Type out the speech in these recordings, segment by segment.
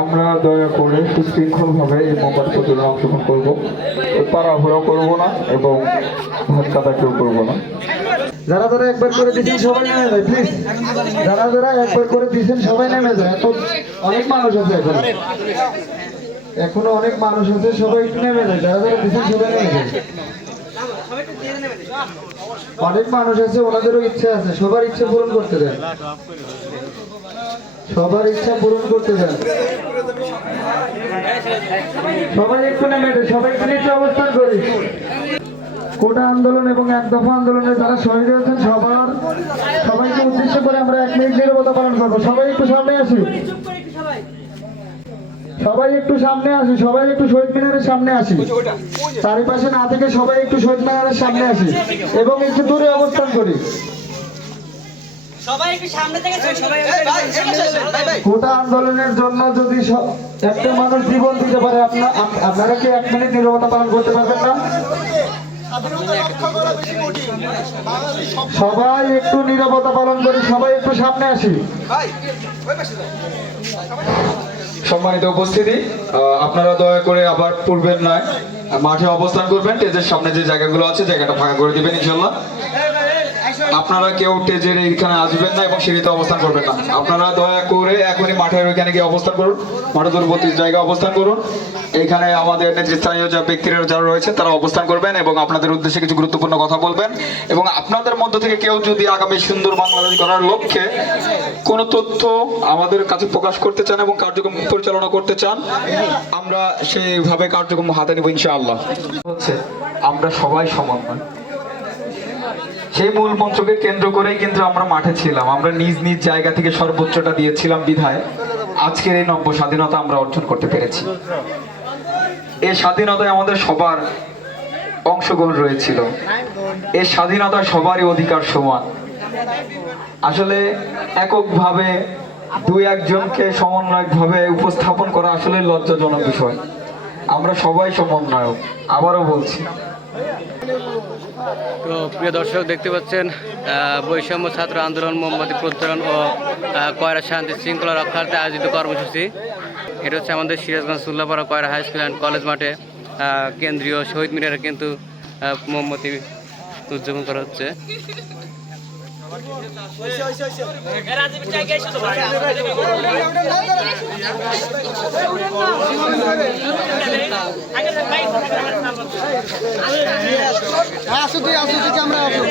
আমরা দয়া করে সুশৃঙ্খলভাবে এই মোমবাতি প্রচলনে অংশগ্রহণ করব। তাড়াহুড়ো করব না এবং ধাক্কা কেউ করব না। যারা যারা একবার করে দিচ্ছেন সবাই নেমে যায় প্লিজ যারা যারা একবার করে দিচ্ছেন সবাই নেমে যায়। এত অনেক মানুষ আছে এখন। এখনও অনেক মানুষ আছে, সবাই একটু নেমে যায়। যারা যারা দিচ্ছেন সবাই নেমে যায়। অনেক মানুষ আছে, ওনাদেরও ইচ্ছা আছে, সবার ইচ্ছে পূরণ করতে দেন। সবার ইচ্ছা পূরণ করতে দেন সবাই একটু নেমে সবাই একটু অবস্থান করি। কোটা আন্দোলন এবং এক দফা আন্দোলনে যারা শহীদ হয়েছেন, সবার সবাইকে উদ্দেশ্য করে আমরা এক মিনিট নিরবতা পালন করব। সবাই একটু সামনে আসি। সবাই একটু সামনে আসি, সবাই একটু শহীদ মিনারের সামনে আসি। চারিপাশে না থেকে সবাই একটু শহীদ মিনারের সামনে আসি এবং একটু দূরে অবস্থান করি। কোটা আন্দোলনের জন্য যদি একটা মানুষ জীবন দিতে পারে আপনা আপনারা কি এক মিনিট নিরবতা পালন করতে পারবেন না? সবাই একটু নিরবতা পালন করি সবাই একটু সামনে আসি। সম্মানিত উপস্থিতি আহ, আপনারা দয়া করে আবার পূর্বের নয় মাঠে অবস্থান করবেন। টেজের সামনে যে জায়গাগুলো আছে জায়গাটা ফাঁকা করে দিবেন ইনশাল্লাহ আপনারা কেউ টেজের এইখানে আসবেন না এবং সিঁড়িতে অবস্থান করবেন না। আপনারা দয়া করে এখনই মাঠের ওইখানে গিয়ে অবস্থান করুন। মাঠের দূরবর্তী জায়গায় অবস্থান করুন। এখানে আমাদের নেতৃস্থানীয় যা ব্যক্তিরা যারা রয়েছে, তারা অবস্থান করবেন এবং আপনাদের উদ্দেশ্যে কিছু গুরুত্বপূর্ণ কথা বলবেন। এবং আপনাদের মধ্য থেকে কেউ যদি আগামী সুন্দর বাংলাদেশ করার লক্ষ্যে কোনো তথ্য আমাদের কাছে প্রকাশ করতে চান এবং কার্যক্রম পরিচালনা করতে চান, আমরা সেইভাবে কার্যক্রম হাতে নেব ইনশাআল্লাহ। হচ্ছে, আমরা সবাই সমান সেই মূল মন্ত্রকে কেন্দ্র করেই কিন্তু আমরা মাঠে ছিলাম। আমরা নিজ নিজ জায়গা থেকে সর্বোচ্চটা দিয়েছিলাম বিধায়। আজকের এই নব্য স্বাধীনতা আমরা অর্জন করতে পেরেছি। এই স্বাধীনতায় আমাদের সবার অংশগ্রহণ রয়েছিল। এই স্বাধীনতা সবারই অধিকার সমান। আসলে এককভাবে দুই একজনকে সমন্বয়কভাবে উপস্থাপন করা আসলে লজ্জাজনক বিষয়। আমরা সবাই সমন্বয়ক, আবারও বলছি। তো প্রিয় দর্শক, দেখতে পাচ্ছেন বৈষম্য ছাত্র আন্দোলন, মোমবাতি প্রজ্বলন ও কয়রা শান্তি শৃঙ্খলা রক্ষার্থে আয়োজিত কর্মসূচি। এটা হচ্ছে আমাদের Sirajganj Sullapara Koyra high school and college মাঠে কেন্দ্রীয় শহীদ মিনারে কিন্তু মোমবাতি উদযাপন করা হচ্ছে। আসো তুই আসো তুই আমরা আসো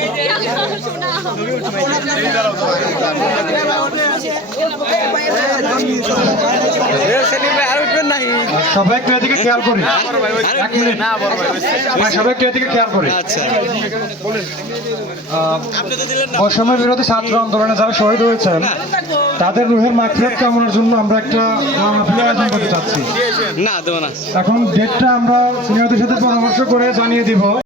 সবাই একটু এদিকে খেয়াল করি। এক মিনিট। সবাই একটু এদিকে খেয়াল করি। আহ, বৈষম্য বিরোধী ছাত্র আন্দোলনে যারা শহীদ হয়েছেন তাদের রুহের মাগফিরাত কামনার জন্য আমরা একটা মাহফিলের আয়োজন করতে চাচ্ছি। এখন ডেটটা আমরা সিনিয়রদের সাথে পরামর্শ করে জানিয়ে দিব।